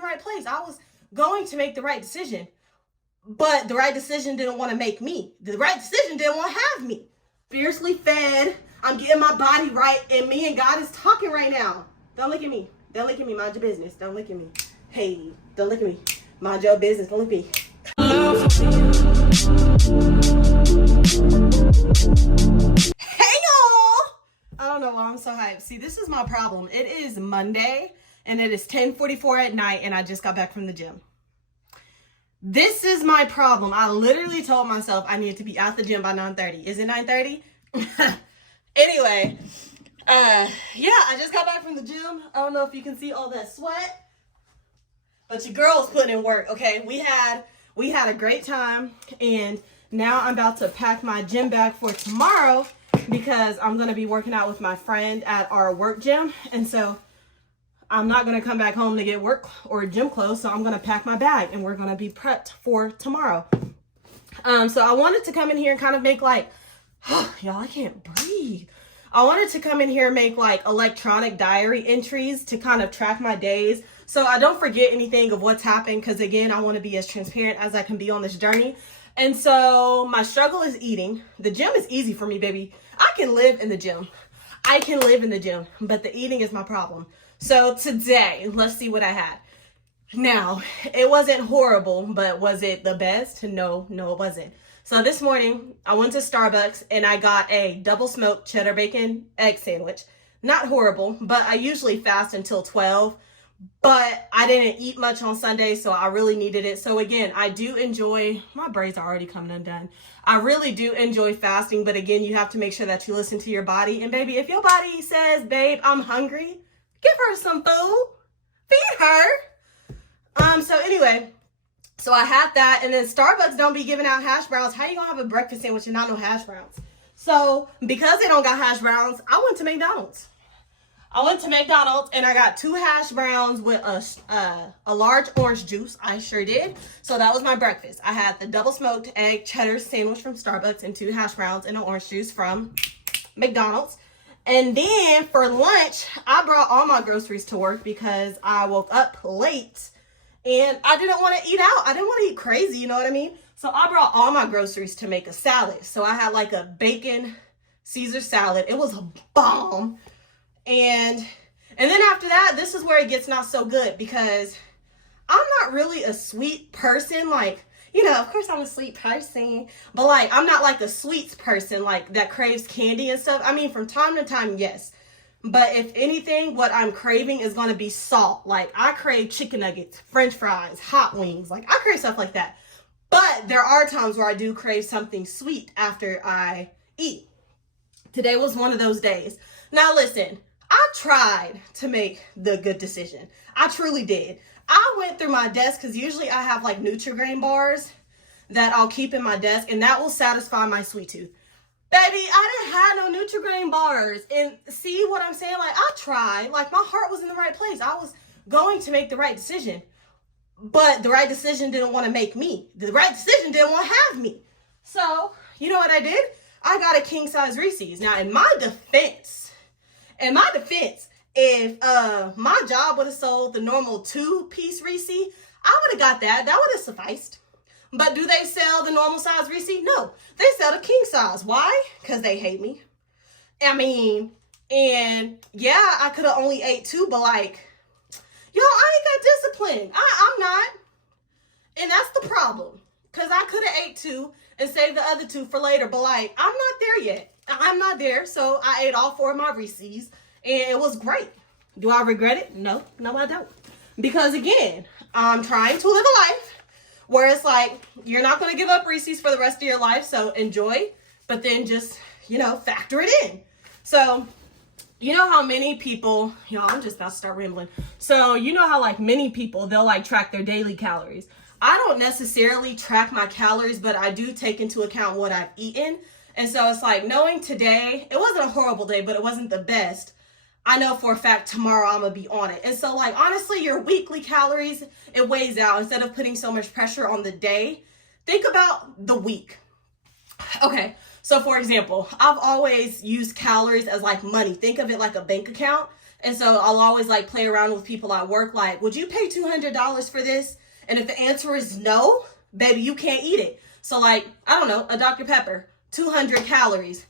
the right place. I was going to make the right decision, but the right decision didn't want to make me. The right decision didn't want to have me. Fiercely fed. I'm getting my body right, and me and God is talking right now. Don't look at me. Don't look at me. Mind your business. Don't look at me. Hey, don't look at me. Mind your business. Don't look at me. Hey, y'all. I don't know why I'm so hyped. See, this is my problem. It is Monday, and it is 10:44 at night, and I just got back from the gym. This is my problem. I literally told myself I needed to be at the gym by 9:30. Is it 9:30? Anyway, yeah, I just got back from the gym. I don't know if you can see all that sweat, but your girl's putting in work, okay? We had a great time, and now I'm about to pack my gym bag for tomorrow because I'm going to be working out with my friend at our work gym, and so I'm not going to come back home to get work or gym clothes, so I'm going to pack my bag, and we're going to be prepped for tomorrow. So I wanted to come in here and kind of make like, y'all, I can't breathe. I wanted to come in here and make like electronic diary entries to kind of track my days so I don't forget anything of what's happened, because again, I want to be as transparent as I can be on this journey. And so my struggle is eating. The gym is easy for me, baby. I can live in the gym. But the eating is my problem. So today, let's see what I had. Now, it wasn't horrible, but was it the best? No, it wasn't. So this morning, I went to Starbucks and I got a double smoked cheddar bacon egg sandwich. Not horrible, but I usually fast until 12. But I didn't eat much on Sunday, so I really needed it. So again, I do enjoy, my braids are already coming undone. I really do enjoy fasting, but again, you have to make sure that you listen to your body. And baby, if your body says, babe, I'm hungry, give her some food. Feed her. So anyway, so I had that, and then Starbucks don't be giving out hash browns. How you gonna have a breakfast sandwich and not no hash browns? So because they don't got hash browns, I went to McDonald's. And I got 2 hash browns with a large orange juice. I sure did. So that was my breakfast. I had the double smoked egg cheddar sandwich from Starbucks and 2 hash browns and an orange juice from McDonald's. And then for lunch, I brought all my groceries to work because I woke up late and I didn't want to eat out. I didn't want to eat crazy, you know what I mean? So I brought all my groceries to make a salad. So I had like a bacon Caesar salad. It was a bomb. And then after that, this is where it gets not so good, because I'm not really a sweet person. Like, you know, of course I'm a sweet person, but like, I'm not like a sweets person, like that craves candy and stuff. I mean, from time to time, yes. But if anything, what I'm craving is going to be salt. Like, I crave chicken nuggets, French fries, hot wings. Like, I crave stuff like that. But there are times where I do crave something sweet after I eat. Today was one of those days. Now, listen, I tried to make the good decision. I truly did. I went through my desk, because usually I have like Nutri-Grain bars that I'll keep in my desk, and that will satisfy my sweet tooth. Baby, I didn't have no Nutri-Grain bars. And see what I'm saying? Like, I tried. Like, my heart was in the right place. I was going to make the right decision. But the right decision didn't want to make me. The right decision didn't want to have me. So, you know what I did? I got a king size Reese's. Now, in my defense, if my job would have sold the normal 2-piece Reese, I would have got that. That would have sufficed. But do they sell the normal size Reese? No, they sell the king size. Why? Because they hate me. I mean, and yeah, I could have only ate 2, but like, yo, I ain't got discipline. I'm not. And that's the problem. Because I could have ate 2 and saved the other 2 for later. But like, I'm not there yet. I'm not there. So I ate all 4 of my Reese's, and it was great. Do I regret it? No, I don't. Because again, I'm trying to live a life where it's like, you're not going to give up Reese's for the rest of your life, so enjoy, but then just, you know, factor it in. So, you know how many people, y'all, I'm just about to start rambling. So, you know how like many people, they'll like track their daily calories. I don't necessarily track my calories, but I do take into account what I've eaten. And so it's like, knowing today, it wasn't a horrible day, but it wasn't the best. I know for a fact tomorrow I'm going to be on it. And so like, honestly, your weekly calories, it weighs out. Instead of putting so much pressure on the day, think about the week. Okay. So for example, I've always used calories as like money. Think of it like a bank account. And so I'll always like play around with people at work, like, would you pay $200 for this? And if the answer is no, baby, you can't eat it. So like, I don't know, a Dr. Pepper, 200 calories.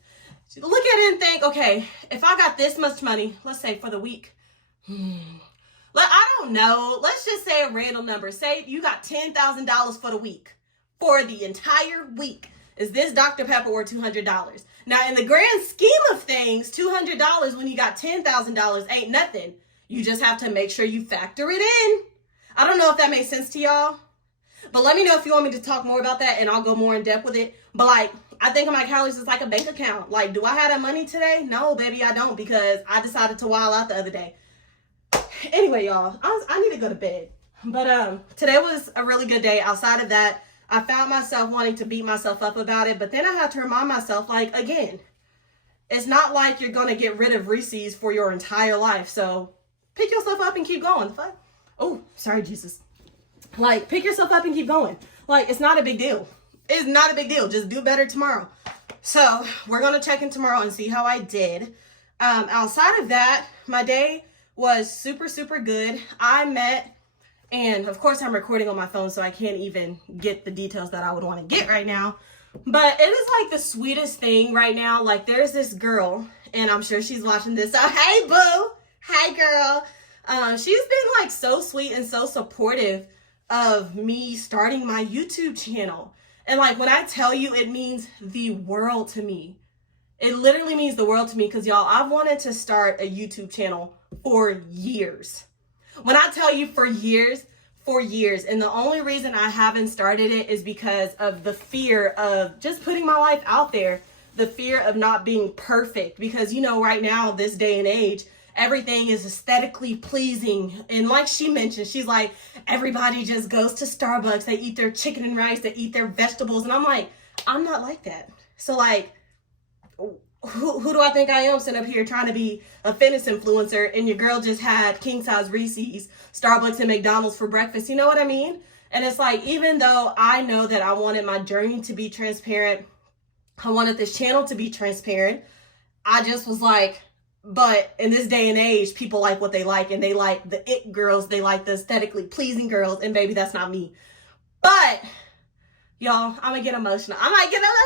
Look at it and think, okay, if I got this much money, let's say for the week, I don't know, let's just say a random number. Say you got $10,000 for the week, for the entire week. Is this Dr. Pepper or $200? Now, in the grand scheme of things, $200 when you got $10,000 ain't nothing. You just have to make sure you factor it in. I don't know if that makes sense to y'all, but let me know if you want me to talk more about that and I'll go more in depth with it. But like, I think of my calories as like a bank account. Like, do I have that money today? No, baby, I don't, because I decided to wild out the other day. Anyway, y'all, I need to go to bed. But today was a really good day. Outside of that, I found myself wanting to beat myself up about it, but then I had to remind myself, like, again, it's not like you're going to get rid of Reese's for your entire life. So pick yourself up and keep going. Fuck. Oh, sorry, Jesus. Like, pick yourself up and keep going. Like, it's not a big deal. It's not a big deal. Just do better tomorrow. So we're going to check in tomorrow and see how I did. Outside of that, my day was super, super good. I met, and of course I'm recording on my phone, so I can't even get the details that I would want to get right now. But it is like the sweetest thing right now. Like, there's this girl, and I'm sure she's watching this. So, hey, boo. Hi, girl. She's been like so sweet and so supportive of me starting my YouTube channel. And like, when I tell you, it means the world to me. It literally means the world to me, because y'all, I've wanted to start a YouTube channel for years. When I tell you for years, and the only reason I haven't started it is because of the fear of just putting my life out there, the fear of not being perfect, because you know, right now, this day and age, everything is aesthetically pleasing. And like she mentioned, she's like, everybody just goes to Starbucks, they eat their chicken and rice, they eat their vegetables, and I'm like, I'm not like that. So like, who do I think I am sitting up here trying to be a fitness influencer, and your girl just had king size Reese's, Starbucks, and McDonald's for breakfast? You know what I mean? And it's like, even though I know that I wanted my journey to be transparent, I wanted this channel to be transparent, I just was like, but in this day and age, people like what they like, and they like the it girls, they like the aesthetically pleasing girls, and baby, that's not me. But y'all, I'm gonna get emotional. I might get a little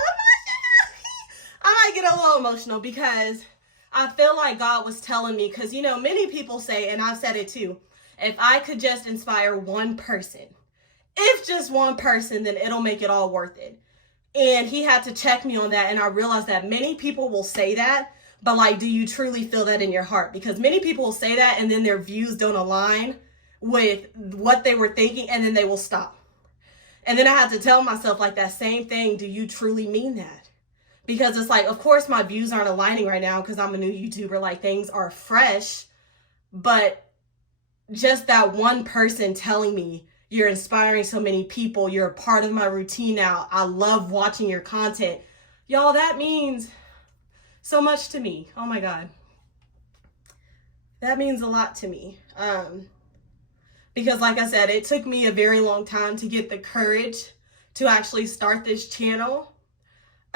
emotional because I feel like God was telling me, because you know, many people say, and I've said it too, if I could just inspire one person, if just one person, then it'll make it all worth it. And he had to check me on that, and I realized that many people will say that, but like, do you truly feel that in your heart? Because many people will say that, and then their views don't align with what they were thinking, and then they will stop. And then I had to tell myself, like, that same thing, do you truly mean that? Because it's like, of course my views aren't aligning right now because I'm a new YouTuber, like things are fresh, but just that one person telling me, you're inspiring so many people, you're a part of my routine now, I love watching your content. Y'all, that means so much to me. Oh my God. That means a lot to me. Because like I said, it took me a very long time to get the courage to actually start this channel.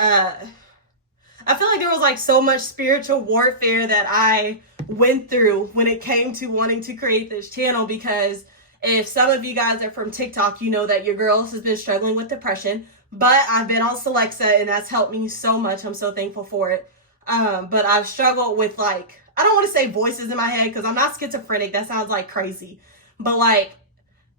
I feel like there was like so much spiritual warfare that I went through when it came to wanting to create this channel, because if some of you guys are from TikTok, you know that your girls has been struggling with depression, but I've been on Celexa and that's helped me so much. I'm so thankful for it. But I've struggled with, like, I don't want to say voices in my head because I'm not schizophrenic. That sounds like crazy. But like,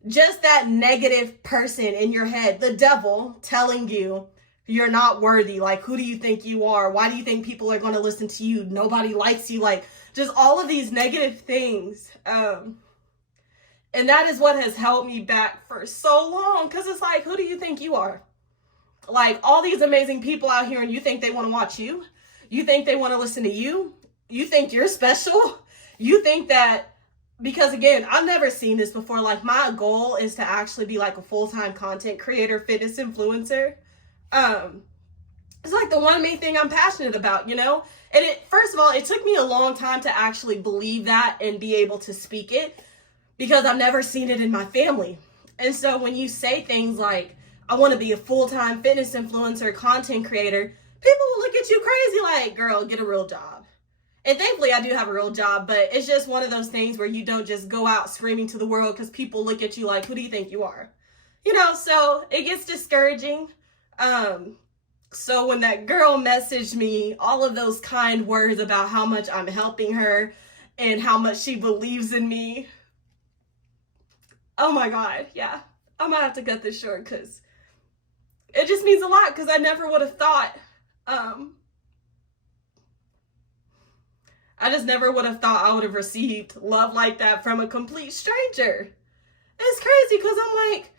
just that negative person in your head, the devil telling you you're not worthy. Like, who do you think you are? Why do you think people are going to listen to you? Nobody likes you. Like, just all of these negative things. And that is what has held me back for so long. Because it's like, who do you think you are? Like, all these amazing people out here, and you think they want to watch you? You think they want to listen to you? You think you're special? You think that, because again, I've never seen this before. Like, my goal is to actually be like a full-time content creator, fitness influencer. It's like the one main thing I'm passionate about, you know? And first of all, it took me a long time to actually believe that and be able to speak it, because I've never seen it in my family. And so when you say things like, I want to be a full-time fitness influencer, content creator, people will look at you crazy like, girl, get a real job. And thankfully I do have a real job, but it's just one of those things where you don't just go out screaming to the world because people look at you like, who do you think you are? You know, so it gets discouraging. So when that girl messaged me all of those kind words about how much I'm helping her and how much she believes in me, oh my God, yeah, I'm gonna have to cut this short because it just means a lot, because I never would have thought, I just never would have thought I would have received love like that from a complete stranger. It's crazy because I'm like,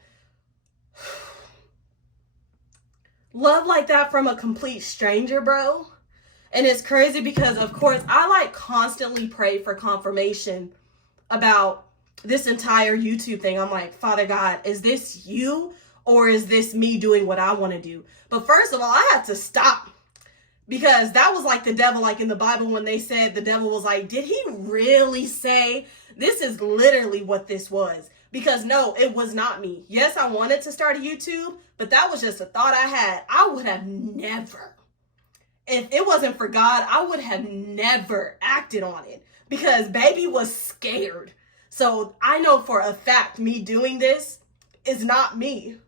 love like that from a complete stranger, bro. And it's crazy because, of course, I like constantly pray for confirmation about this entire YouTube thing. I'm like, Father God, is this you or is this me doing what I want to do? But first of all, I had to stop, because that was like the devil, like in the Bible when they said the devil was like, did he really say? This is literally what this was. Because no, it was not me. Yes, I wanted to start a YouTube, but that was just a thought I had. I would have never, if it wasn't for God, I would have never acted on it, because baby was scared. So I know for a fact me doing this is not me.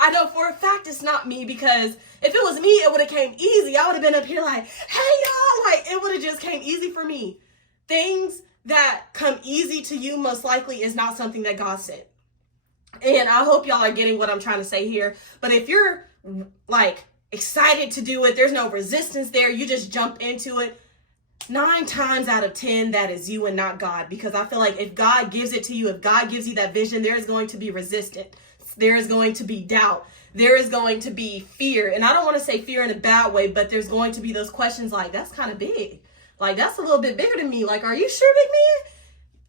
I know for a fact it's not me, because if it was me, it would have came easy. I would have been up here like, hey y'all, like it would have just came easy for me. Things that come easy to you most likely is not something that God sent. And I hope y'all are getting what I'm trying to say here. But if you're like excited to do it, there's no resistance there, you just jump into it, 9 times out of 10, that is you and not God. Because I feel like if God gives it to you, if God gives you that vision, there is going to be resistance. There is going to be doubt. There is going to be fear. And I don't want to say fear in a bad way, but there's going to be those questions like, that's kind of big. Like, that's a little bit bigger than me. Like, are you sure, big man?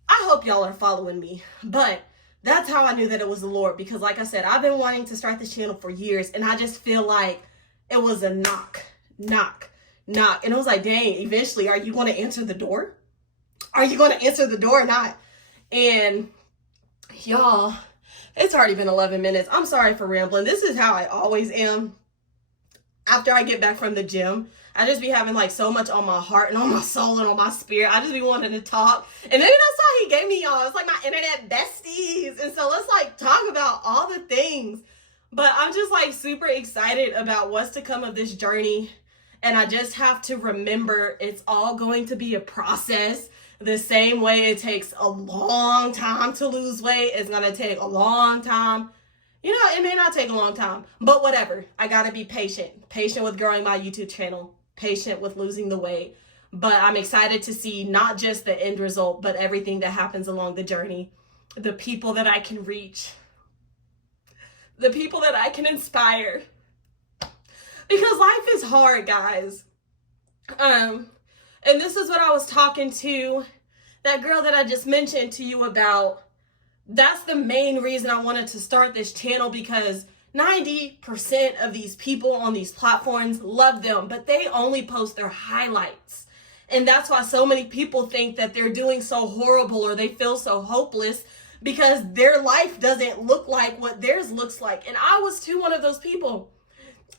I hope y'all are following me. But that's how I knew that it was the Lord. Because like I said, I've been wanting to start this channel for years. And I just feel like it was a knock. And it was like, dang, eventually, are you going to answer the door? Are you going to answer the door or not? And y'all, it's already been 11 minutes. I'm sorry for rambling. This is how I always am after I get back from the gym. I just be having like so much on my heart and on my soul and on my spirit. I just be wanting to talk. And maybe that's why he gave me y'all. It's like my internet besties. And so let's like talk about all the things. But I'm just like super excited about what's to come of this journey. And I just have to remember it's all going to be a process. The same way it takes a long time to lose weight, it's going to take a long time. You know, it may not take a long time, but whatever. I got to be patient. Patient with growing my YouTube channel. Patient with losing the weight. But I'm excited to see not just the end result, but everything that happens along the journey. The people that I can reach. The people that I can inspire. Because life is hard, guys. And this is what I was talking to that girl that I just mentioned to you about. That's the main reason I wanted to start this channel, because 90% of these people on these platforms love them, but they only post their highlights. And that's why so many people think that they're doing so horrible or they feel so hopeless, because their life doesn't look like what theirs looks like. And I was too one of those people.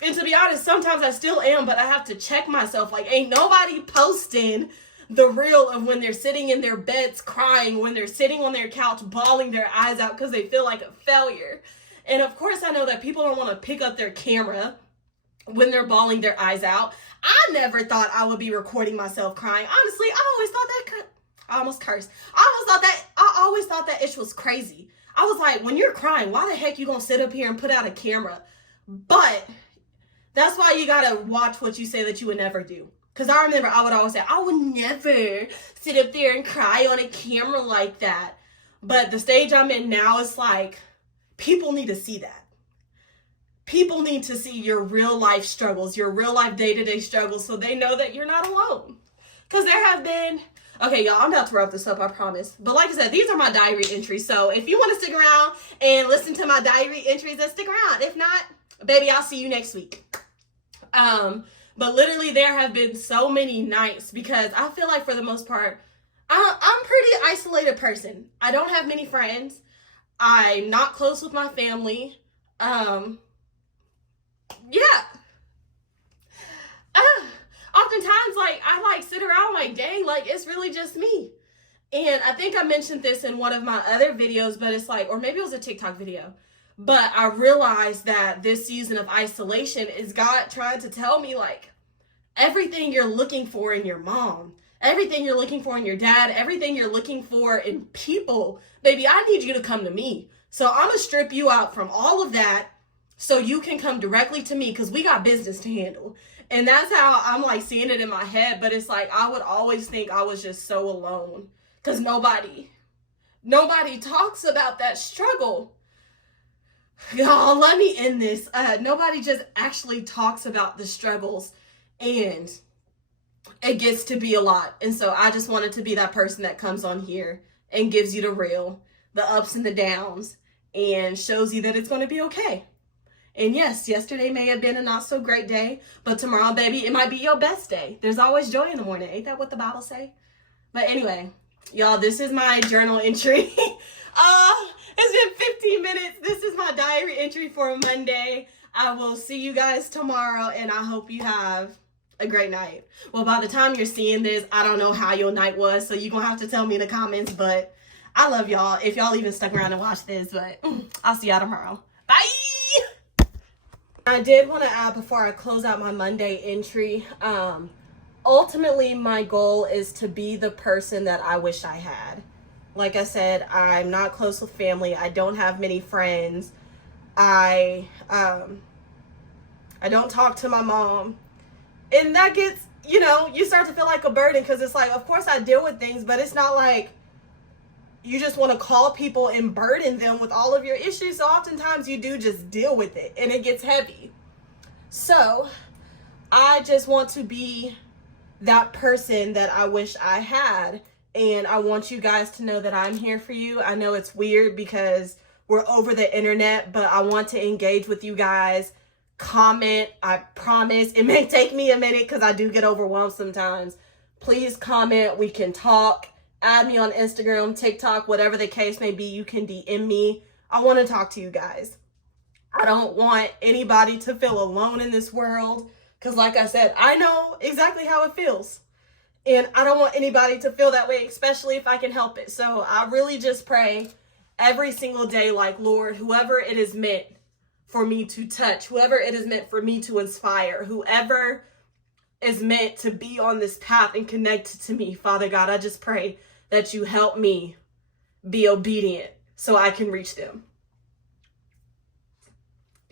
And to be honest, sometimes I still am, but I have to check myself. Like, ain't nobody posting the reel of when they're sitting in their beds crying, when they're sitting on their couch bawling their eyes out because they feel like a failure. And of course, I know that people don't want to pick up their camera when they're bawling their eyes out. I never thought I would be recording myself crying. Honestly, I always thought that, I almost cursed. I always thought that ish was crazy. I was like, when you're crying, why the heck you gonna sit up here and put out a camera? But that's why you gotta watch what you say that you would never do. Because I remember I would always say, I would never sit up there and cry on a camera like that. But the stage I'm in now is like, people need to see that. People need to see your real life struggles, your real life day-to-day struggles, so they know that you're not alone. Because there have been, okay, y'all, I'm about to wrap this up, I promise. But like I said, these are my diary entries. So if you want to stick around and listen to my diary entries, then stick around. If not, baby, I'll see you next week. But literally there have been so many nights, because I feel like for the most part, I'm a pretty isolated person. I don't have many friends. I'm not close with my family. Yeah. Oftentimes sometimes like I like sit around like, dang, like it's really just me. And I think I mentioned this in one of my other videos, but it's like, or maybe it was a TikTok video, but I realized that this season of isolation is God trying to tell me like everything you're looking for in your mom, everything you're looking for in your dad, everything you're looking for in people, baby, I need you to come to me. So I'm gonna strip you out from all of that so you can come directly to me, because we got business to handle. And that's how I'm like seeing it in my head. But it's like I would always think I was just so alone, because nobody talks about that struggle. Y'all, let me end this. Nobody just actually talks about the struggles, and it gets to be a lot. And so I just wanted to be that person that comes on here and gives you the real, the ups and the downs, and shows you that it's going to be okay. And yes, yesterday may have been a not so great day, but tomorrow, baby, it might be your best day. There's always joy in the morning. Ain't that what the Bible say? But anyway, y'all, this is my journal entry. It's been 15 minutes. This is my diary entry for Monday. I will see you guys tomorrow, and I hope you have a great night. Well, by the time you're seeing this, I don't know how your night was, so you're going to have to tell me in the comments, but I love y'all, if y'all even stuck around and watched this, but I'll see y'all tomorrow. Bye! I did want to add before I close out my Monday entry, ultimately my goal is to be the person that I wish I had. Like I said, I'm not close with family. I don't have many friends. I don't talk to my mom. And that gets, you start to feel like a burden, because it's like, of course I deal with things, but it's not like you just want to call people and burden them with all of your issues. So oftentimes you do just deal with it, and it gets heavy. So I just want to be that person that I wish I had. And I want you guys to know that I'm here for you. I know it's weird because we're over the internet, but I want to engage with you guys. Comment. I promise it may take me a minute because I do get overwhelmed sometimes. Please comment. We can talk. Add me on Instagram, TikTok, whatever the case may be. You can DM me. I want to talk to you guys. I don't want anybody to feel alone in this world, because like I said, I know exactly how it feels. And I don't want anybody to feel that way, especially if I can help it. So I really just pray every single day, like, Lord, whoever it is meant for me to touch, whoever it is meant for me to inspire, whoever is meant to be on this path and connected to me, Father God, I just pray that you help me be obedient so I can reach them.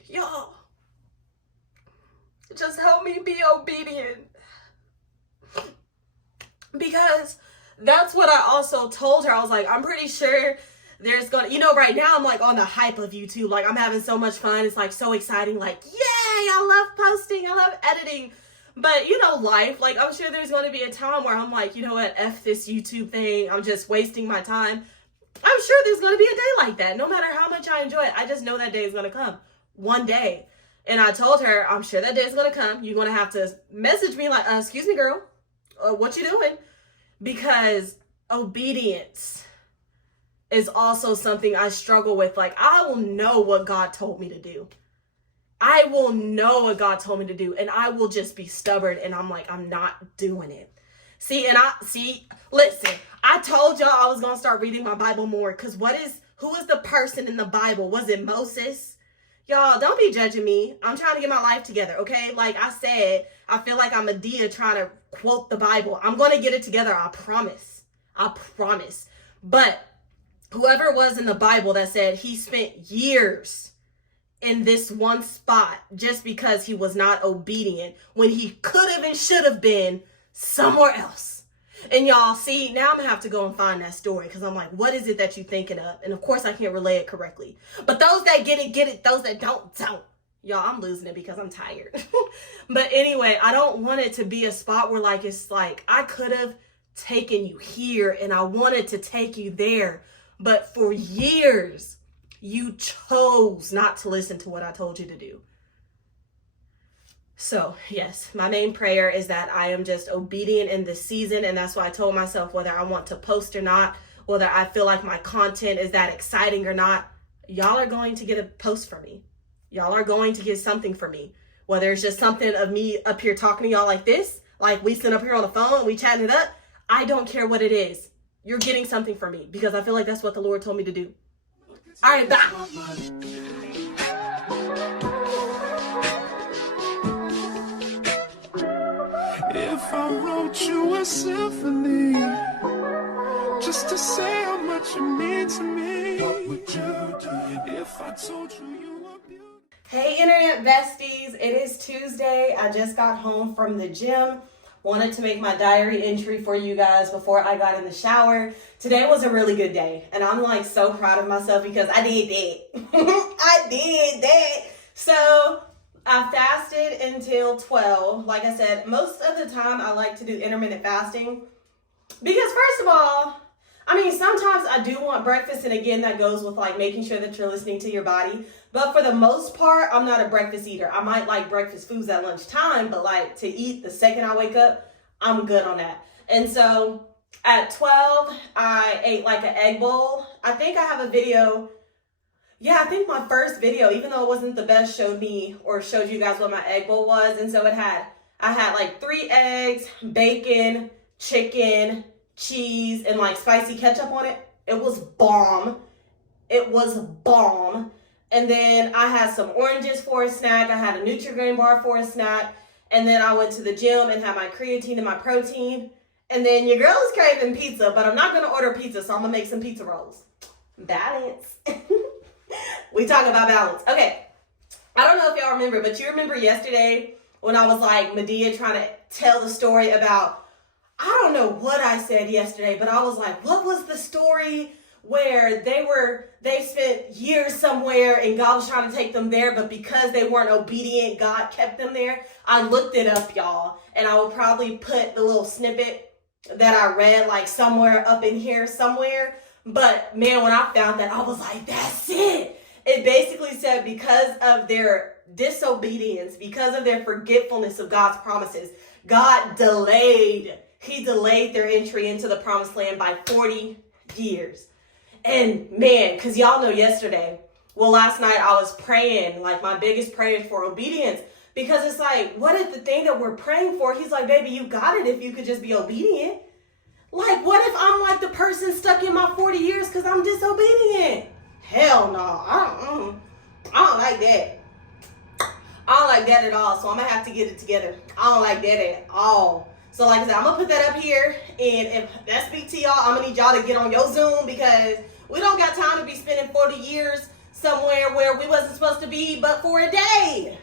Y'all, just help me be obedient. Because that's what I also told her. I was like, I'm pretty sure there's gonna, right now I'm like on the hype of YouTube. Like, I'm having so much fun. It's like so exciting. Like, yay, I love posting. I love editing. But, life, like, I'm sure there's going to be a time where I'm like, you know what, F this YouTube thing. I'm just wasting my time. I'm sure there's going to be a day like that. No matter how much I enjoy it, I just know that day is going to come one day. And I told her, I'm sure that day is going to come. You're going to have to message me like, excuse me, girl. What you doing? Because obedience is also something I struggle with. Like, I will know what God told me to do. I will know what God told me to do, and I will just be stubborn, and I'm like, I'm not doing it. Listen, I told y'all I was going to start reading my Bible more, because who is the person in the Bible? Was it Moses? Y'all, don't be judging me. I'm trying to get my life together, okay? Like I said, I feel like I'm a Dia trying to quote the Bible. I'm going to get it together, I promise. I promise. But whoever it was in the Bible that said he spent years in this one spot just because he was not obedient when he could have and should have been somewhere else. And y'all, see, now I'm going to have to go and find that story, because I'm like, what is it that you're thinking of? And of course, I can't relay it correctly. But those that get it. Those that don't. Y'all, I'm losing it because I'm tired. But anyway, I don't want it to be a spot where like, it's like, I could have taken you here and I wanted to take you there. But for years, you chose not to listen to what I told you to do. So yes, my main prayer is that I am just obedient in this season. And that's why I told myself, whether I want to post or not, whether I feel like my content is that exciting or not, y'all are going to get a post from me. Y'all are going to get something from me. Whether it's just something of me up here talking to y'all like this, Like we sit up here on the phone and we chatting it up. I don't care what it is. You're getting something from me because I feel like that's what the Lord told me to do. All right, bye. If I wrote you a symphony just to say how much you mean to me, what would you do if I told you you were beautiful? Hey internet besties, it is Tuesday. I just got home from the gym. Wanted to make my diary entry for you guys before I got in the shower. Today was a really good day and I'm like so proud of myself because I did that. I did that. So I fasted until 12. Like I said, most of the time I like to do intermittent fasting because first of all, I mean, sometimes I do want breakfast, and again, that goes with like making sure that you're listening to your body. But for the most part, I'm not a breakfast eater. I might like breakfast foods at lunchtime, but like to eat the second I wake up, I'm good on that. And so at 12, I ate like an egg bowl. I think I have a video. Yeah, I think my first video, even though it wasn't the best, showed you guys what my egg bowl was. And so I had like 3 eggs, bacon, chicken, cheese, and like spicy ketchup on it. It was bomb. It was bomb. And then I had some oranges for a snack. I had a Nutri-Grain bar for a snack. And then I went to the gym and had my creatine and my protein. And then your girl is craving pizza, but I'm not going to order pizza, so I'm going to make some pizza rolls. Balance. We talk about balance. Okay. I don't know if y'all remember, but you remember yesterday when I was like Medea trying to tell the story about, I don't know what I said yesterday, but I was like, what was the story where they spent years somewhere and God was trying to take them there, but because they weren't obedient, God kept them there? I looked it up, y'all, and I will probably put the little snippet that I read like somewhere up in here somewhere. But man, when I found that, I was like, that's it. It basically said because of their disobedience, because of their forgetfulness of God's promises, God delayed their entry into the promised land by 40 years. And man, because y'all know last night I was praying, like my biggest prayer for obedience, because it's like, what if the thing that we're praying for, he's like, baby, you got it if you could just be obedient. Like, what if I'm like the person stuck in my 40 years because I'm disobedient? Hell no, I don't like that. I don't like that at all, so I'm going to have to get it together. I don't like that at all. So like I said, I'm going to put that up here, and if that speaks to y'all, I'm going to need y'all to get on your Zoom because we don't got time to be spending 40 years somewhere where we wasn't supposed to be but for a day.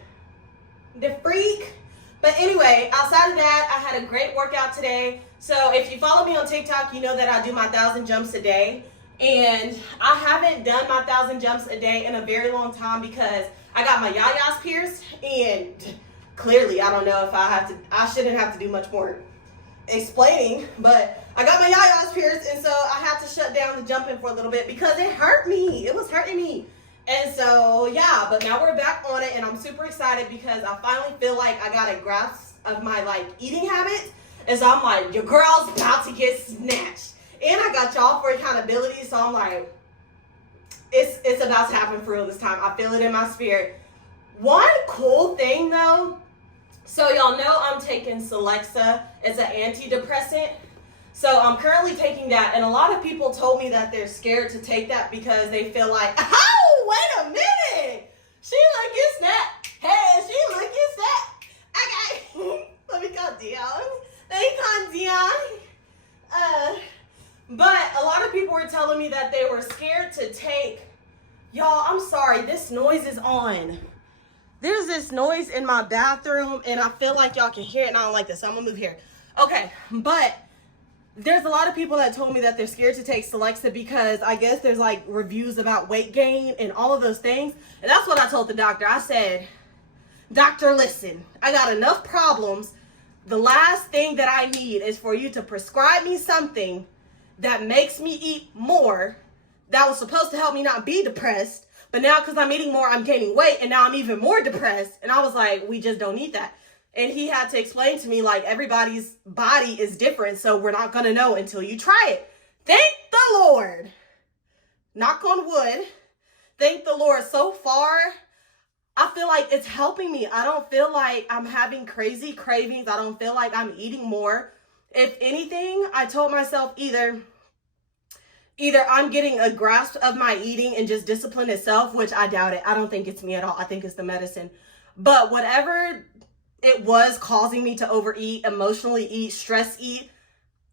The freak. But anyway, outside of that, I had a great workout today. So if you follow me on TikTok, you know that I do my 1,000 jumps a day. And I haven't done my 1,000 jumps a day in a very long time because I got my yayas pierced, and clearly I don't know if I shouldn't have to do much more explaining, but I got my yayas pierced, and so I had to shut down the jumping for a little bit because it hurt me. It was hurting me. And so, yeah, but now we're back on it, and I'm super excited because I finally feel like I got a grasp of my like eating habits. And so I'm like, your girl's about to get snatched. And I got y'all for accountability, so I'm like, it's about to happen for real this time. I feel it in my spirit. One cool thing though, so y'all know I'm taking Celexa. It's an antidepressant. So I'm currently taking that, and a lot of people told me that they're scared to take that because they feel like, oh, wait a minute. She looking snap. Hey, she looking snap. Okay. Let me calm down. Let me calm down. But a lot of people were telling me that they were scared to take. Y'all, I'm sorry. This noise is on. There's this noise in my bathroom, and I feel like y'all can hear it, and I don't like this, so I'm going to move here. Okay, but there's a lot of people that told me that they're scared to take Celexa because I guess there's like reviews about weight gain and all of those things. And that's what I told the doctor. I said, doctor, listen, I got enough problems. The last thing that I need is for you to prescribe me something that makes me eat more, that was supposed to help me not be depressed, but now because I'm eating more, I'm gaining weight, and now I'm even more depressed. And I was like, we just don't need that. And he had to explain to me, like, everybody's body is different, so we're not going to know until you try it. Thank the Lord. Knock on wood. Thank the Lord. So far, I feel like it's helping me. I don't feel like I'm having crazy cravings. I don't feel like I'm eating more. If anything, I told myself either I'm getting a grasp of my eating and just discipline itself, which I doubt it. I don't think it's me at all. I think it's the medicine. But whatever it was causing me to overeat, emotionally eat, stress eat,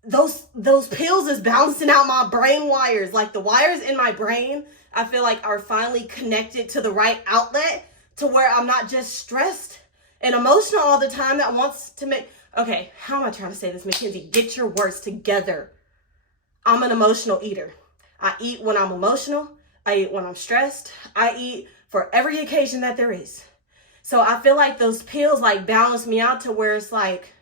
those pills is bouncing out my brain wires. Like the wires in my brain, I feel like are finally connected to the right outlet to where I'm not just stressed and emotional all the time that wants to make, okay, how am I trying to say this, Mackenzie? Get your words together. I'm an emotional eater. I eat when I'm emotional. I eat when I'm stressed. I eat for every occasion that there is. So I feel like those pills like balance me out to where it's like,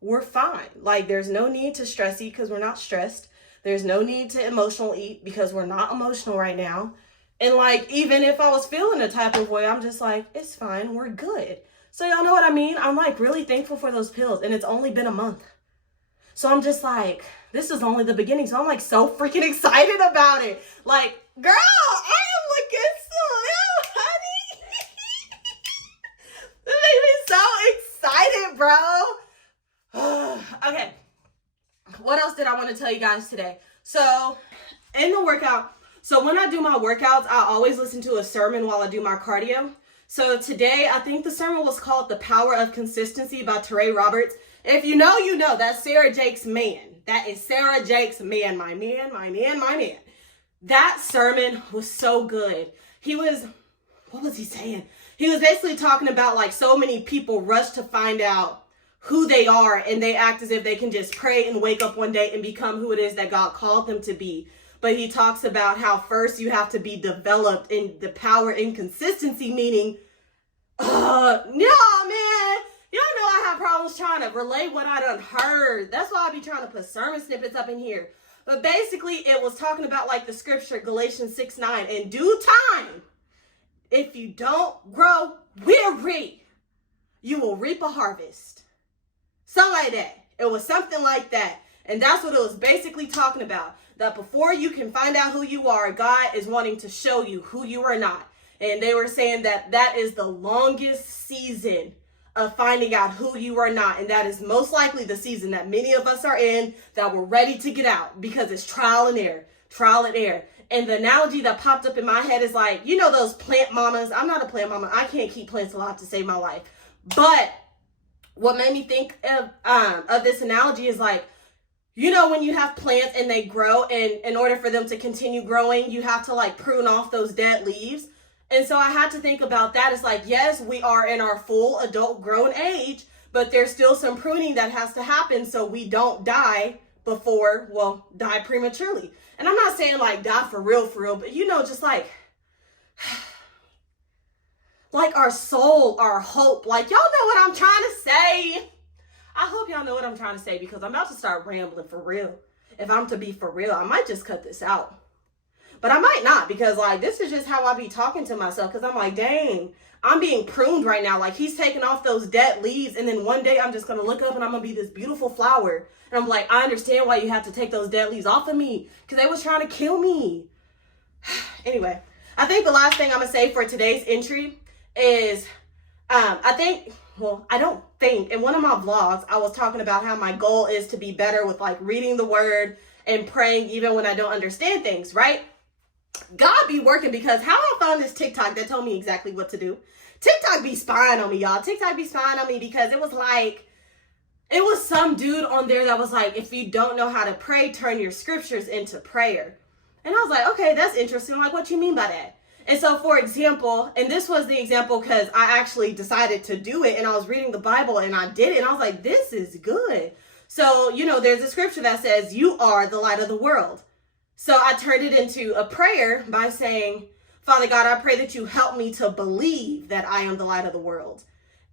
we're fine. Like there's no need to stress eat because we're not stressed. There's no need to emotional eat because we're not emotional right now. And like, even if I was feeling a type of way, I'm just like, it's fine. We're good. So y'all know what I mean? I'm like really thankful for those pills, and it's only been a month. So I'm just like, this is only the beginning. So I'm like so freaking excited about it. Like, girl, I am looking slim, honey. This makes me so excited, bro. Okay. What else did I want to tell you guys today? So in the workout, so when I do my workouts, I always listen to a sermon while I do my cardio. So today, I think the sermon was called The Power of Consistency by Teray Roberts. If you know, you know. That's Sarah Jake's man. That is Sarah Jake's man. My man. That sermon was so good. What was he saying? He was basically talking about like so many people rush to find out who they are, and they act as if they can just pray and wake up one day and become who it is that God called them to be. But he talks about how first you have to be developed in the power and consistency, meaning, yeah, man, y'all know I have problems trying to relay what I done heard. That's why I be trying to put sermon snippets up in here. But basically, it was talking about like the scripture, Galatians 6:9, in due time, if you don't grow weary, you will reap a harvest. Something like that. It was something like that. And that's what it was basically talking about. That before you can find out who you are, God is wanting to show you who you are not. And they were saying that that is the longest season of finding out who you are not. And that is most likely the season that many of us are in, that we're ready to get out, because it's trial and error. And the analogy that popped up in my head is like, you know, those plant mamas. I'm not a plant mama. I can't keep plants alive to save my life. But what made me think of this analogy is like, you know, when you have plants and they grow, and in order for them to continue growing, you have to like prune off those dead leaves. And so I had to think about that. It's like, yes, we are in our full adult grown age, but there's still some pruning that has to happen so we don't die die prematurely. And I'm not saying like die for real, but you know, just like our soul, our hope, like y'all know what I'm trying to say. I hope y'all know what I'm trying to say, because I'm about to start rambling for real. If I'm to be for real, I might just cut this out. But I might not, because like this is just how I be talking to myself, because I'm like, dang, I'm being pruned right now. Like he's taking off those dead leaves, and then one day I'm just going to look up and I'm going to be this beautiful flower. And I'm like, I understand why you have to take those dead leaves off of me, because they was trying to kill me. Anyway, I think the last thing I'm going to say for today's entry is I don't think, in one of my vlogs, I was talking about how my goal is to be better with like reading the word and praying even when I don't understand things, right? God be working, because how I found this TikTok that told me exactly what to do. TikTok be spying on me, y'all. TikTok be spying on me, because it was some dude on there that was like, if you don't know how to pray, turn your scriptures into prayer. And I was like, okay, that's interesting. Like, what you mean by that? And so, for example, and this was the example because I actually decided to do it, and I was reading the Bible and I did it, and I was like, this is good. So, you know, there's a scripture that says, you are the light of the world. So I turned it into a prayer by saying, Father God, I pray that you help me to believe that I am the light of the world.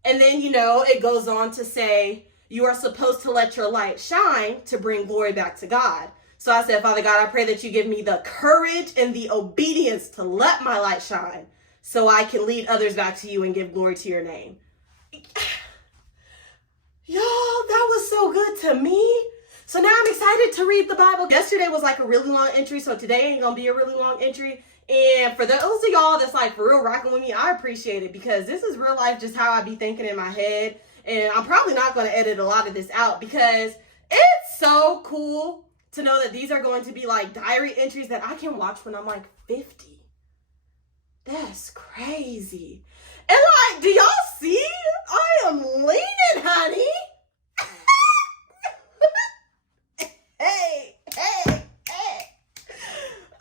And then, you know, it goes on to say, you are supposed to let your light shine to bring glory back to God. So I said, Father God, I pray that you give me the courage and the obedience to let my light shine so I can lead others back to you and give glory to your name. Y'all, that was so good to me. So now I'm excited to read the Bible. Yesterday was like a really long entry, so today ain't gonna be a really long entry. And for those of y'all that's like for real rocking with me, I appreciate it because this is real life, just how I be thinking in my head. And I'm probably not going to edit a lot of this out because it's so cool to know that these are going to be like diary entries that I can watch when I'm like 50. That's crazy. And like, do y'all see? I am leaning, honey. Hey.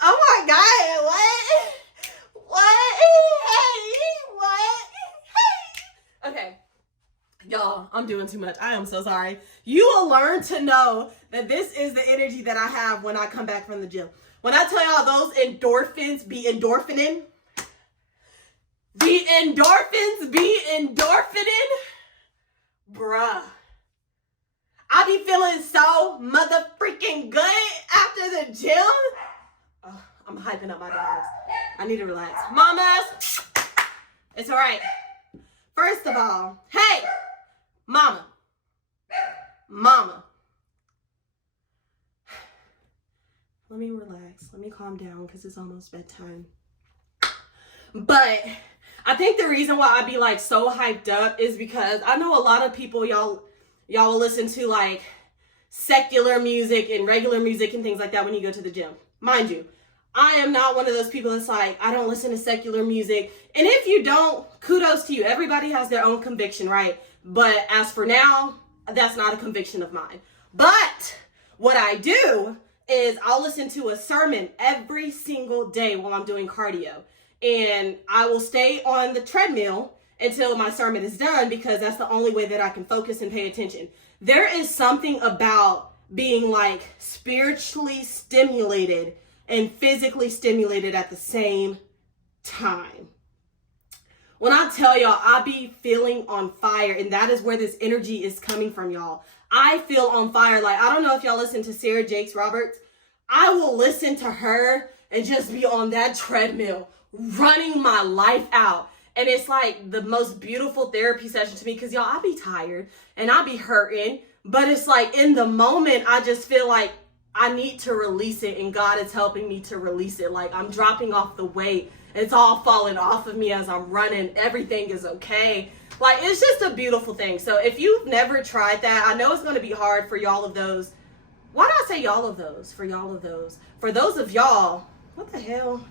Oh my God, what? Hey, what? Okay. Y'all, I'm doing too much. I am so sorry. You will learn to know that this is the energy that I have when I come back from the gym. When I tell y'all those endorphins be endorphining, bruh. I be feeling so mother freaking good after the gym. Oh, I'm hyping up my dogs. I need to relax. Mamas, it's all right. First of all, hey, mama. Let me relax. Let me calm down because it's almost bedtime. But I think the reason why I be like so hyped up is because I know a lot of people, y'all will listen to like secular music and regular music and things like that when you go to the gym. Mind you, I am not one of those people that's like, I don't listen to secular music. And if you don't, kudos to you. Everybody has their own conviction, right? But as for now, that's not a conviction of mine. But what I do is I'll listen to a sermon every single day while I'm doing cardio. And I will stay on the treadmill until my sermon is done because that's the only way that I can focus and pay attention. There is something about being like spiritually stimulated and physically stimulated at the same time. When I tell y'all, I be feeling on fire, and that is where this energy is coming from, y'all. I feel on fire. Like, I don't know if y'all listen to Sarah Jakes Roberts. I will listen to her and just be on that treadmill, running my life out. And it's like the most beautiful therapy session to me because, y'all, I be tired and I be hurting. But it's like in the moment, I just feel like I need to release it, and God is helping me to release it. Like, I'm dropping off the weight. It's all falling off of me as I'm running. Everything is okay. Like, it's just a beautiful thing. So if you've never tried that, I know it's going to be hard for y'all of those. Why do I say y'all of those? For y'all of those. For those of y'all, what the hell?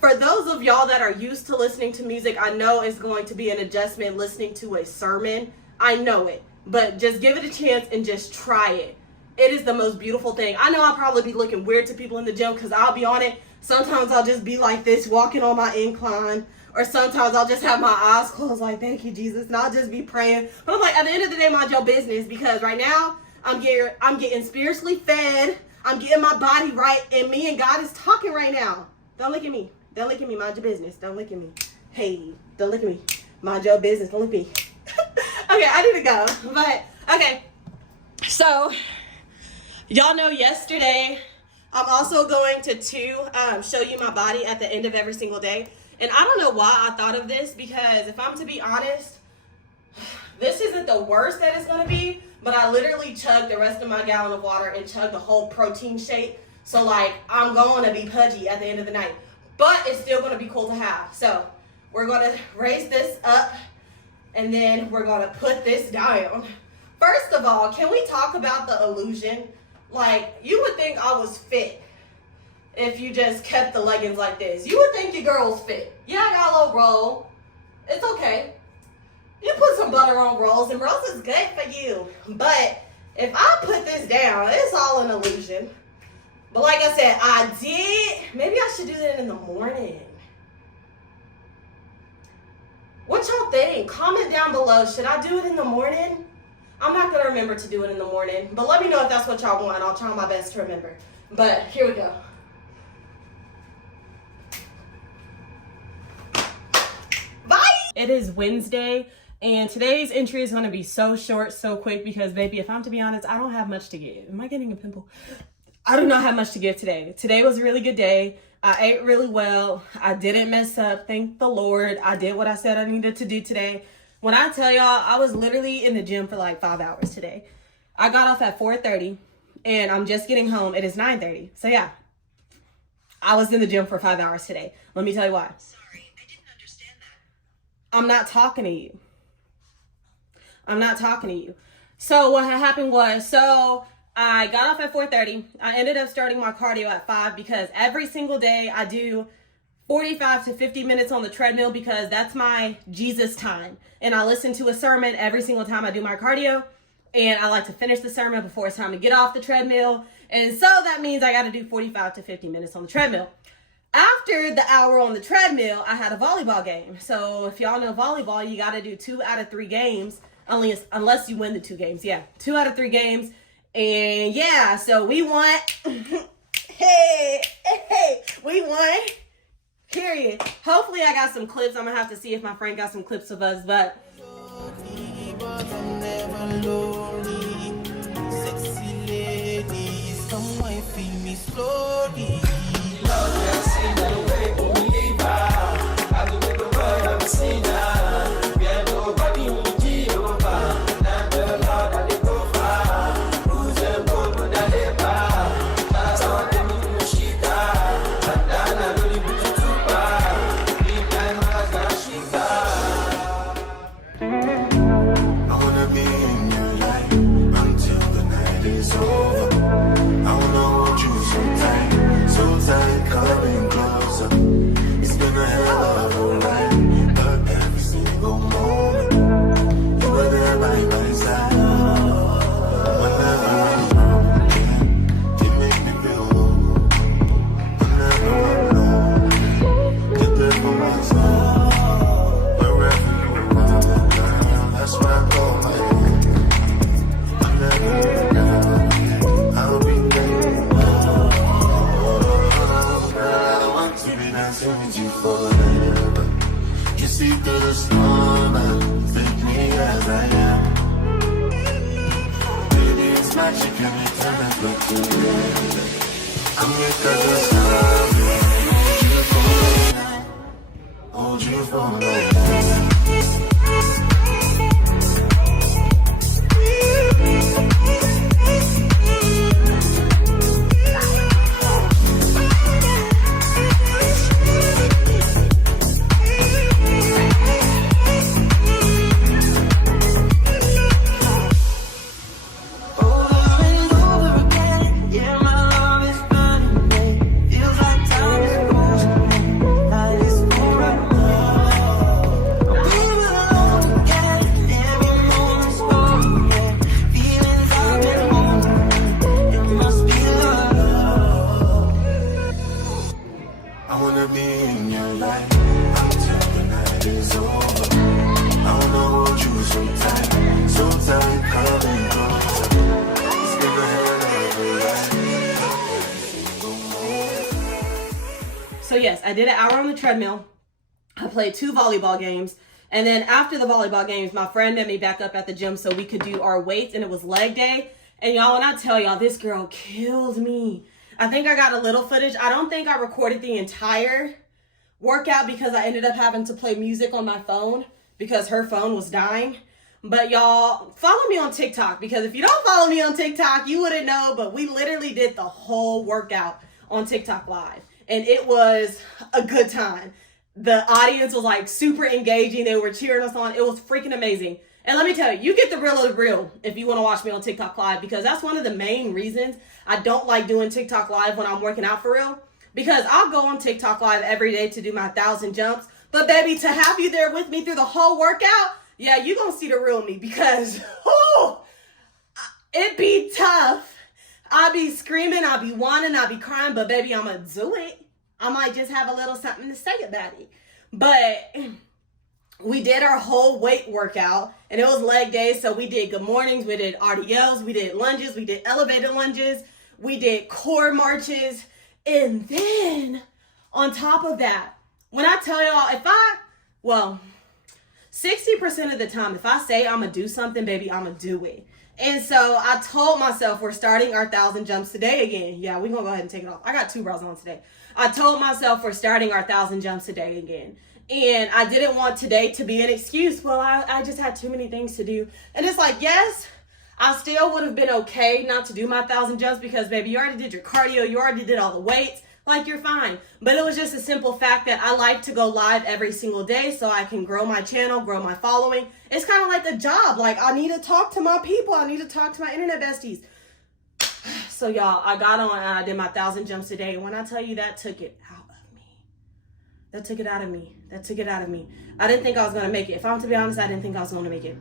For those of y'all that are used to listening to music, I know it's going to be an adjustment listening to a sermon. I know it. But just give it a chance and just try it. It is the most beautiful thing. I know I'll probably be looking weird to people in the gym because I'll be on it. Sometimes I'll just be like this, walking on my incline. Or sometimes I'll just have my eyes closed like, thank you, Jesus. And I'll just be praying. But I'm like, at the end of the day, mind your business. Because right now, I'm getting spiritually fed. I'm getting my body right. And me and God is talking right now. Don't look at me. Don't look at me. Mind your business. Don't look at me. Hey, don't look at me. Mind your business. Don't look at me. Okay, I need to go. But, okay. So, y'all know yesterday, I'm also going to show you my body at the end of every single day. And I don't know why I thought of this because if I'm to be honest, this isn't the worst that it's going to be, but I literally chugged the rest of my gallon of water and chugged the whole protein shake. So like, I'm going to be pudgy at the end of the night, but it's still going to be cool to have. So we're going to raise this up and then we're going to put this down. First of all, can we talk about the illusion? Like, you would think I was fit if you just kept the leggings like this. You would think your girl was fit. Yeah, I got a little roll. It's okay. You put some butter on rolls, and rolls is good for you. But if I put this down, it's all an illusion. But like I said, I did. Maybe I should do that in the morning. What y'all think? Comment down below. Should I do it in the morning? I'm not going to remember to do it in the morning. But let me know if that's what y'all want. I'll try my best to remember. But here we go. It is Wednesday, and today's entry is going to be so short, so quick, because, baby, if I'm to be honest, I don't have much to give. Am I getting a pimple? I do not have much to give today. Today was a really good day. I ate really well. I didn't mess up. Thank the Lord. I did what I said I needed to do today. When I tell y'all, I was literally in the gym for like 5 hours today. I got off at 4:30, and I'm just getting home. It is 9:30. So, yeah. I was in the gym for 5 hours today. Let me tell you why. Sorry, I didn't understand that. I'm not talking to you. I'm not talking to you. So what happened was, I got off at 4:30. I ended up starting my cardio at 5 because every single day I do 45 to 50 minutes on the treadmill because that's my Jesus time. And I listen to a sermon every single time I do my cardio. And I like to finish the sermon before it's time to get off the treadmill. And so that means I got to do 45 to 50 minutes on the treadmill. After the hour on the treadmill, I had a volleyball game. So if y'all know volleyball, you got to do 2 out of 3 games, unless you win the 2 games. Yeah, 2 out of 3 games. And yeah, so we won. hey, we won. Period. Hopefully I got some clips. I'm going to have to see if my friend got some clips of us, but Sexy ladies, come wine, feel me slowly. So yes, I did an hour on the treadmill. I played 2 volleyball games. And then after the volleyball games, my friend met me back up at the gym so we could do our weights, and it was leg day. And y'all, when I tell y'all, this girl killed me. I think I got a little footage. I don't think I recorded the entire workout because I ended up having to play music on my phone because her phone was dying. But y'all, follow me on TikTok because if you don't follow me on TikTok, you wouldn't know. But we literally did the whole workout on TikTok Live. And it was a good time. The audience was like super engaging. They were cheering us on. It was freaking amazing. And let me tell you, you get the real of the real if you want to watch me on TikTok Live, because that's one of the main reasons I don't like doing TikTok Live when I'm working out for real. Because I'll go on TikTok Live every day to do my 1,000 jumps. But baby, to have you there with me through the whole workout, yeah, you gonna see the real me, because it be tough. I be screaming, I be whining, I be crying, but baby, I'm gonna do it. I might just have a little something to say about it. But we did our whole weight workout, and it was leg day, so we did good mornings, we did RDLs, we did lunges, we did elevated lunges, we did core marches, and then on top of that, when I tell y'all, 60% of the time, if I say I'm gonna do something, baby, I'm gonna do it. And so I told myself we're starting our 1,000 jumps today again. Yeah, we're gonna go ahead and take it off. I got 2 bras on today. I told myself we're starting our 1,000 jumps today again. And I didn't want today to be an excuse. Well, I just had too many things to do. And it's like, yes, I still would have been okay not to do my 1,000 jumps because, baby, you already did your cardio. You already did all the weights. like you're fine. But it was just a simple fact that I like to go live every single day so I can grow my channel, grow my following. It's kind of like a job. Like, I need to talk to my people. I need to talk to my internet besties. So y'all, I got on and I did my 1,000 jumps a day. And when I tell you, that took it out of me. That took it out of me. That took it out of me. I didn't think I was going to make it. If I'm to be honest, I didn't think I was going to make it.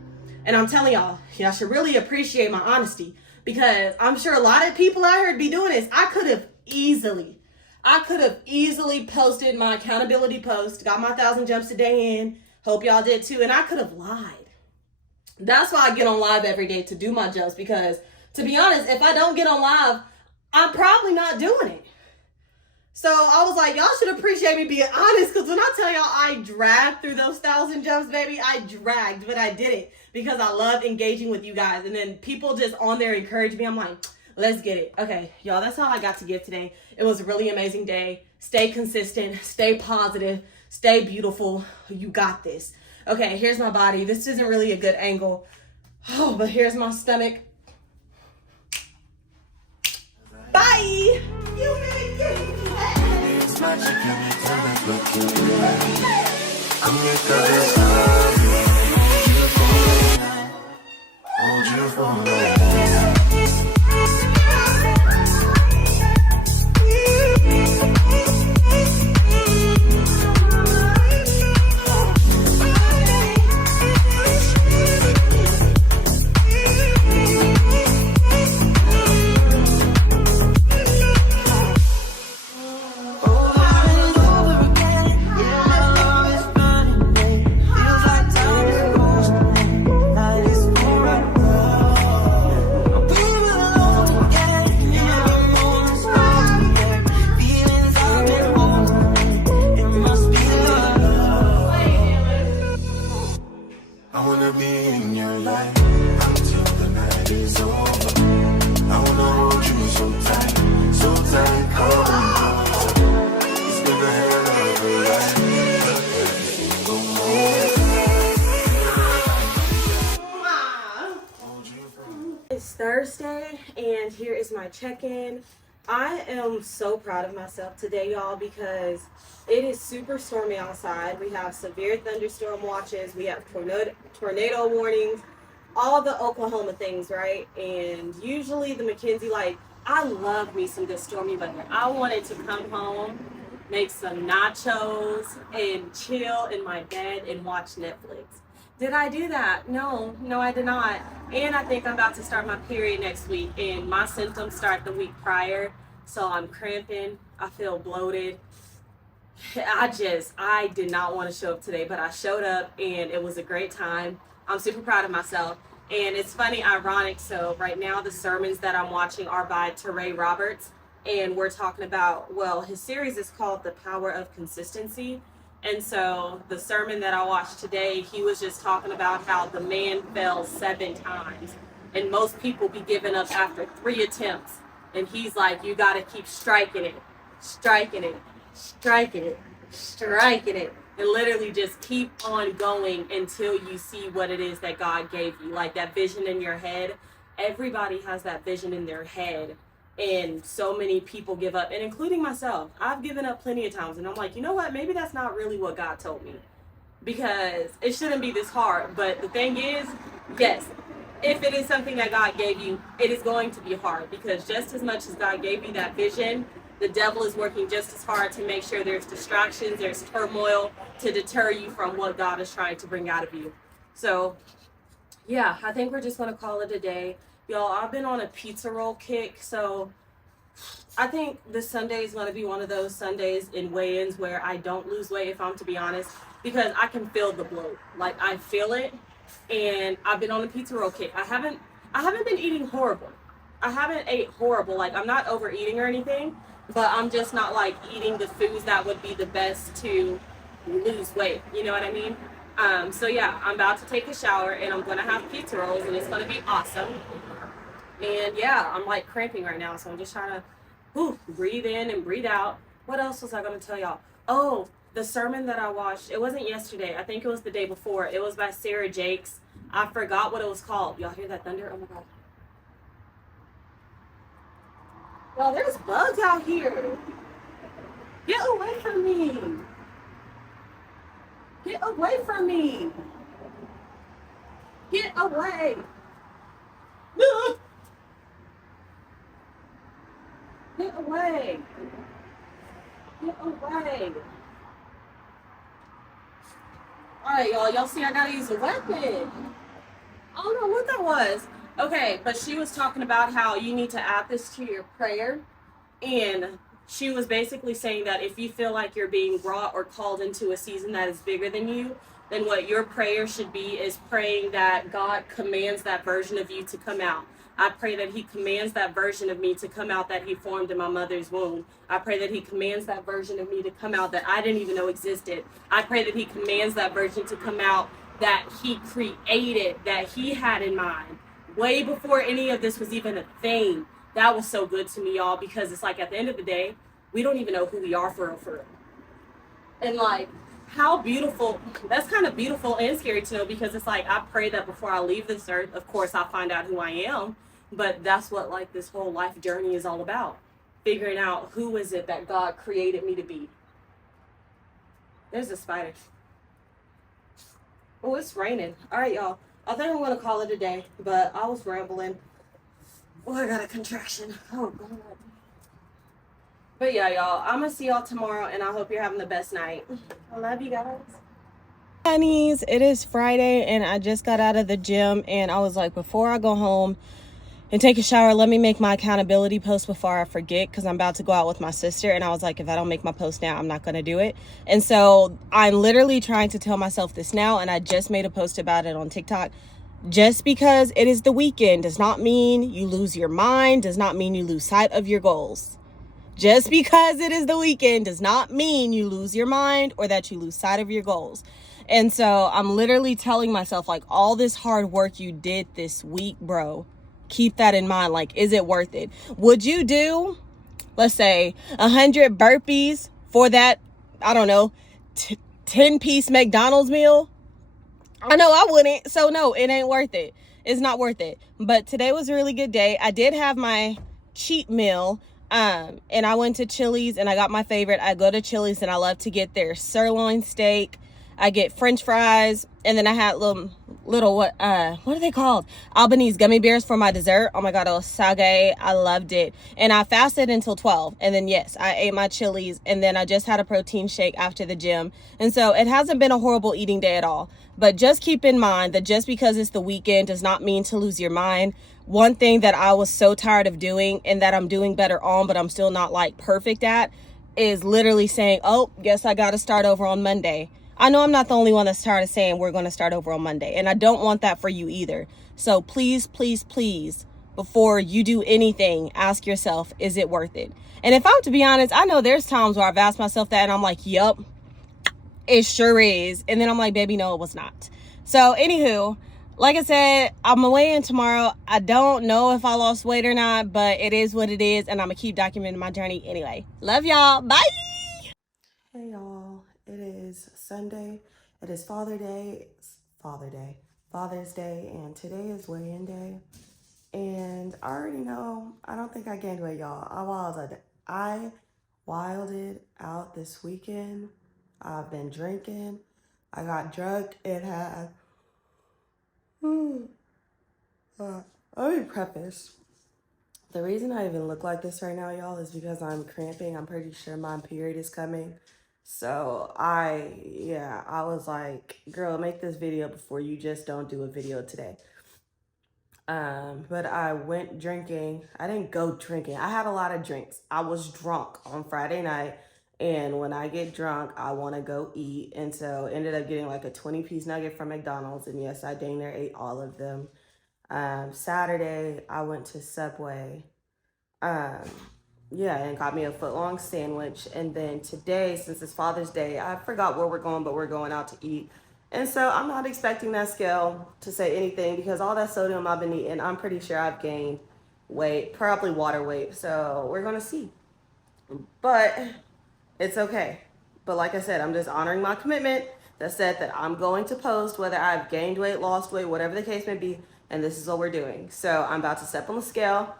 And I'm telling y'all should really appreciate my honesty, because I'm sure a lot of people out here be doing this. I could have easily posted my accountability post, got my 1,000 jumps a day in. Hope y'all did too. And I could have lied. That's why I get on live every day, to do my jumps, because to be honest, if I don't get on live, I'm probably not doing it. So I was like, y'all should appreciate me being honest, because when I tell y'all I dragged through those 1,000 jumps, baby, I dragged, but I did it because I love engaging with you guys. And then people just on there encourage me. I'm like, let's get it. Okay, y'all, that's all I got to give today. It was a really amazing day. Stay consistent, stay positive, stay beautiful. You got this. Okay, here's my body. This isn't really a good angle. Oh, but here's my stomach. Bye. You make it. Hold you for Thursday, and here is my check-in. I am so proud of myself today, y'all, because it is super stormy outside. We have severe thunderstorm watches, we have tornado warnings, all the Oklahoma things, right? And usually the Mackenzie, like, I love me some good stormy weather. I wanted to come home, make some nachos, and chill in my bed and watch Netflix. Did I do that? No, I did not. And I think I'm about to start my period next week, and my symptoms start the week prior. So I'm cramping, I feel bloated. I did not want to show up today, but I showed up and it was a great time. I'm super proud of myself. And it's funny, ironic. So right now the sermons that I'm watching are by Teray Roberts, and we're talking about, well, his series is called The Power of Consistency. And so the sermon that I watched today, he was just talking about how the man fell 7 times. And most people be giving up after 3 attempts. And he's like, you got to keep striking it, striking it, striking it, striking it. And literally just keep on going until you see what it is that God gave you. Like that vision in your head. Everybody has that vision in their head. And so many people give up, and including myself. I've given up plenty of times, and I'm like, you know what? Maybe that's not really what God told me, because it shouldn't be this hard. But the thing is, yes, if it is something that God gave you, it is going to be hard, because just as much as God gave you that vision, the devil is working just as hard to make sure there's distractions, there's turmoil to deter you from what God is trying to bring out of you. So, yeah, I think we're just going to call it a day. Y'all, I've been on a pizza roll kick, so I think this Sunday is going to be one of those Sundays in weigh-ins where I don't lose weight, if I'm to be honest, because I can feel the bloat. Like, I feel it, and I've been on a pizza roll kick. I haven't been eating horrible. I haven't ate horrible. Like, I'm not overeating or anything, but I'm just not, like, eating the foods that would be the best to lose weight. You know what I mean? So, yeah, I'm about to take a shower, and I'm going to have pizza rolls, and it's going to be awesome. And yeah, I'm like cramping right now, so I'm just trying to breathe in and breathe out. What else was I going to tell y'all? Oh, the sermon that I watched, it wasn't yesterday. I think it was the day before. It was by Sarah Jakes. I forgot what it was called. Y'all hear that thunder? Oh my God. Well, there's bugs out here. Get away from me. Get away from me. Get away. No. Get away. Get away. Alright, y'all see I gotta use a weapon. I don't know what that was. Okay, but she was talking about how you need to add this to your prayer. And she was basically saying that if you feel like you're being brought or called into a season that is bigger than you, then what your prayer should be is praying that God commands that version of you to come out. I pray that he commands that version of me to come out that he formed in my mother's womb. I pray that he commands that version of me to come out that I didn't even know existed. I pray that he commands that version to come out that he created, that he had in mind, way before any of this was even a thing. That was so good to me, y'all, because it's like at the end of the day, we don't even know who we are for real. And like, how beautiful, that's kind of beautiful and scary to know, because it's like, I pray that before I leave this earth, of course, I'll find out who I am. But that's what like this whole life journey is all about. Figuring out who is it that God created me to be. There's a spider. Oh, it's raining. All right, y'all. I think I'm going to call it a day, but I was rambling. Oh, I got a contraction. Oh, God. But yeah, y'all, I'm going to see y'all tomorrow, and I hope you're having the best night. I love you guys. Honeys, it is Friday, and I just got out of the gym, and I was like, before I go home and take a shower, let me make my accountability post before I forget, because I'm about to go out with my sister. And I was like, if I don't make my post now, I'm not going to do it. And so I'm literally trying to tell myself this now, and I just made a post about it on TikTok. Just because it is the weekend does not mean you lose your mind, does not mean you lose sight of your goals. Just because it is the weekend does not mean you lose your mind or that you lose sight of your goals. And so I'm literally telling myself, like, all this hard work you did this week, bro, keep that in mind. Like, is it worth it? Would you do, let's say, 100 burpees for that, I don't know, 10-piece McDonald's meal? I know I wouldn't. So no, it ain't worth it. It's not worth it. But today was a really good day. I did have my cheat meal. And I went to Chili's and I got my favorite. I go to Chili's and I love to get their sirloin steak. I get French fries, and then I had little what are they called? Albanese gummy bears for my dessert. Oh my God, it was sage. I loved it. And I fasted until 12. And then yes, I ate my Chili's, and then I just had a protein shake after the gym. And so it hasn't been a horrible eating day at all. But just keep in mind that just because it's the weekend does not mean to lose your mind. One thing that I was so tired of doing, and that I'm doing better on, but I'm still not like perfect at, is literally saying, oh, guess I got to start over on Monday. I know I'm not the only one that's tired of saying we're going to start over on Monday, and I don't want that for you either. So please, please, please, before you do anything, ask yourself, is it worth it? And if I'm to be honest, I know there's times where I've asked myself that and I'm like, yup, it sure is. And then I'm like, baby, no, it was not. So anywho, like I said, I'm away in tomorrow. I don't know if I lost weight or not, but it is what it is, and I'm going to keep documenting my journey anyway. Love y'all. Bye. Hey y'all, it is Sunday. It is Father's Day, and today is weigh-in day. And I already know, I don't think I gained weight, y'all. I wilded out this weekend. I've been drinking. I got drunk and had. Let me preface. The reason I even look like this right now, y'all, is because I'm cramping. I'm pretty sure my period is coming. So I was like, girl, make this video before you just don't do a video today. But I went drinking. I didn't go drinking. I had a lot of drinks. I was drunk on Friday night. And when I get drunk, I want to go eat. And so ended up getting like a 20-piece nugget from McDonald's. And yes, I dang near ate all of them. Saturday, I went to Subway. And got me a foot-long sandwich. And then today, since it's Father's Day, I forgot where we're going, but we're going out to eat. And so I'm not expecting that scale to say anything, because all that sodium I've been eating, I'm pretty sure I've gained weight, probably water weight. So we're going to see. But it's okay. But like I said, I'm just honoring my commitment that said that I'm going to post whether I've gained weight, lost weight, whatever the case may be. And this is what we're doing. So I'm about to step on the scale.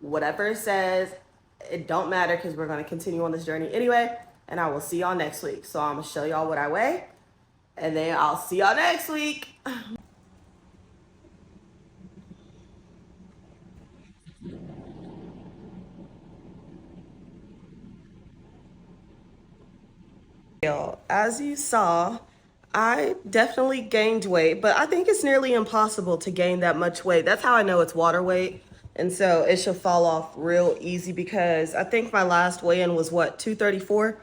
Whatever it says, it don't matter, because we're going to continue on this journey anyway. and I will see y'all next week. So I'm gonna show y'all what I weigh, and then I'll see y'all next week. As you saw, I definitely gained weight, but I think it's nearly impossible to gain that much weight. That's how I know it's water weight. And so it should fall off real easy because I think my last weigh-in was what, 234?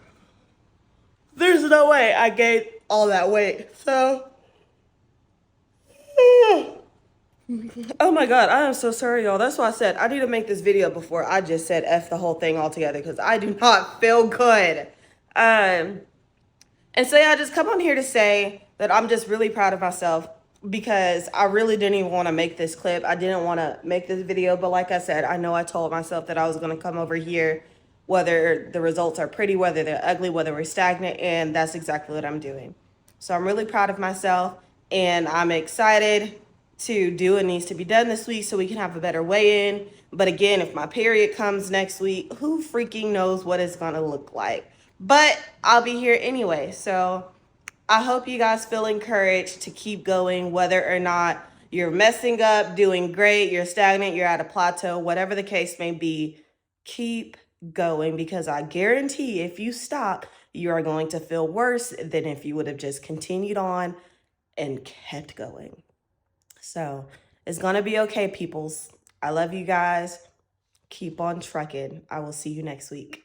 There's no way I gained all that weight. So, oh my God, I am so sorry, y'all. That's why I said I need to make this video before I just said F the whole thing altogether because I do not feel good. And so yeah, I just come on here to say that I'm just really proud of myself because I really didn't even want to make this clip. I didn't want to make this video, but like I said, I know I told myself that I was going to come over here, whether the results are pretty, whether they're ugly, whether we're stagnant, and that's exactly what I'm doing. So I'm really proud of myself, and I'm excited to do what needs to be done this week so we can have a better weigh-in. But again, if my period comes next week, who freaking knows what it's going to look like? But I'll be here anyway. So I hope you guys feel encouraged to keep going, whether or not you're messing up, doing great, you're stagnant, you're at a plateau, whatever the case may be, keep going because I guarantee if you stop, you are going to feel worse than if you would have just continued on and kept going. So it's going to be okay, peoples. I love you guys. Keep on trucking. I will see you next week.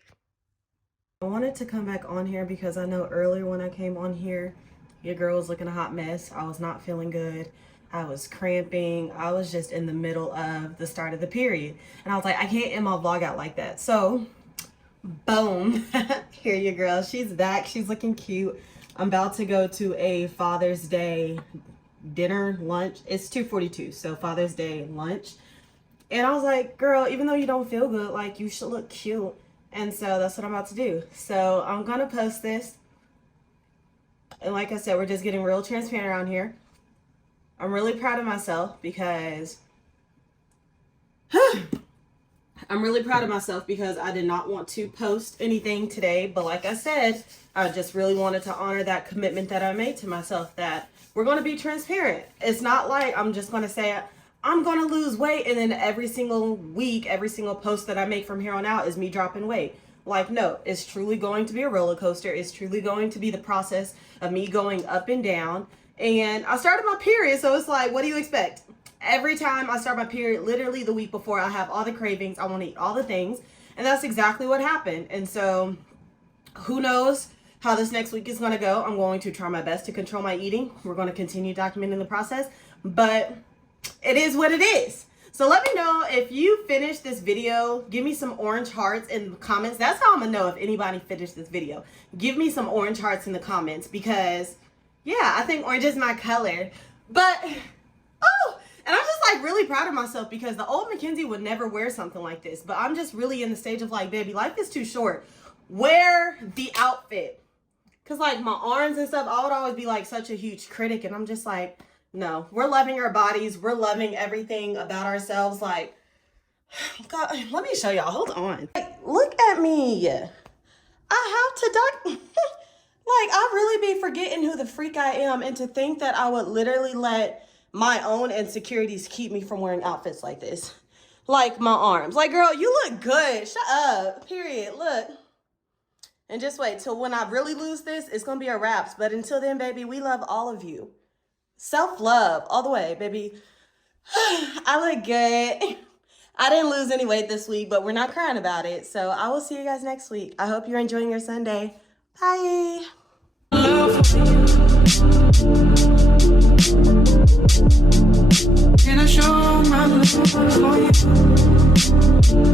I wanted to come back on here because I know earlier when I came on here, your girl was looking a hot mess. I was not feeling good. I was cramping. I was just in the middle of the start of the period. And I was like, I can't end my vlog out like that. So, boom. Here your girl. She's back. She's looking cute. I'm about to go to a Father's Day dinner, lunch. It's 2:42, so Father's Day lunch. And I was like, girl, even though you don't feel good, like, you should look cute. And so that's what I'm about to do. So I'm going to post this. And like I said, we're just getting real transparent around here. I'm really proud of myself because I'm really proud of myself because I did not want to post anything today. But like I said, I just really wanted to honor that commitment that I made to myself that we're going to be transparent. It's not like I'm just going to say I'm going to lose weight and then every single week, every single post that I make from here on out is me dropping weight. Like, no, it's truly going to be a roller coaster. It's truly going to be the process of me going up and down. And I started my period, so it's like, what do you expect? Every time I start my period, literally the week before, I have all the cravings. I want to eat all the things. And that's exactly what happened. And so who knows how this next week is going to go. I'm going to try my best to control my eating. We're going to continue documenting the process. But it is what it is. So let me know if you finished this video. Give me some orange hearts in the comments. That's how I'm gonna know if anybody finished this video. Give me some orange hearts in the comments because, yeah, I think orange is my color. But, oh, and I'm just like really proud of myself because the old Mackenzie would never wear something like this. But I'm just really in the stage of like, baby, life is too short. Wear the outfit. Because like my arms and stuff, I would always be like such a huge critic. And I'm just like, no, we're loving our bodies. We're loving everything about ourselves. Like, God, let me show y'all. Hold on. Like, look at me. I have to duck. Like, I really be forgetting who the freak I am. And to think that I would literally let my own insecurities keep me from wearing outfits like this. Like my arms. Like, girl, you look good. Shut up. Period. Look. And just wait till when I really lose this, it's going to be a wraps. But until then, baby, we love all of you. Self-love all the way, baby. I look good. I didn't lose any weight this week, but we're not crying about it. So I will see you guys next week. I hope you're enjoying your Sunday. Bye. Can I show my love for you?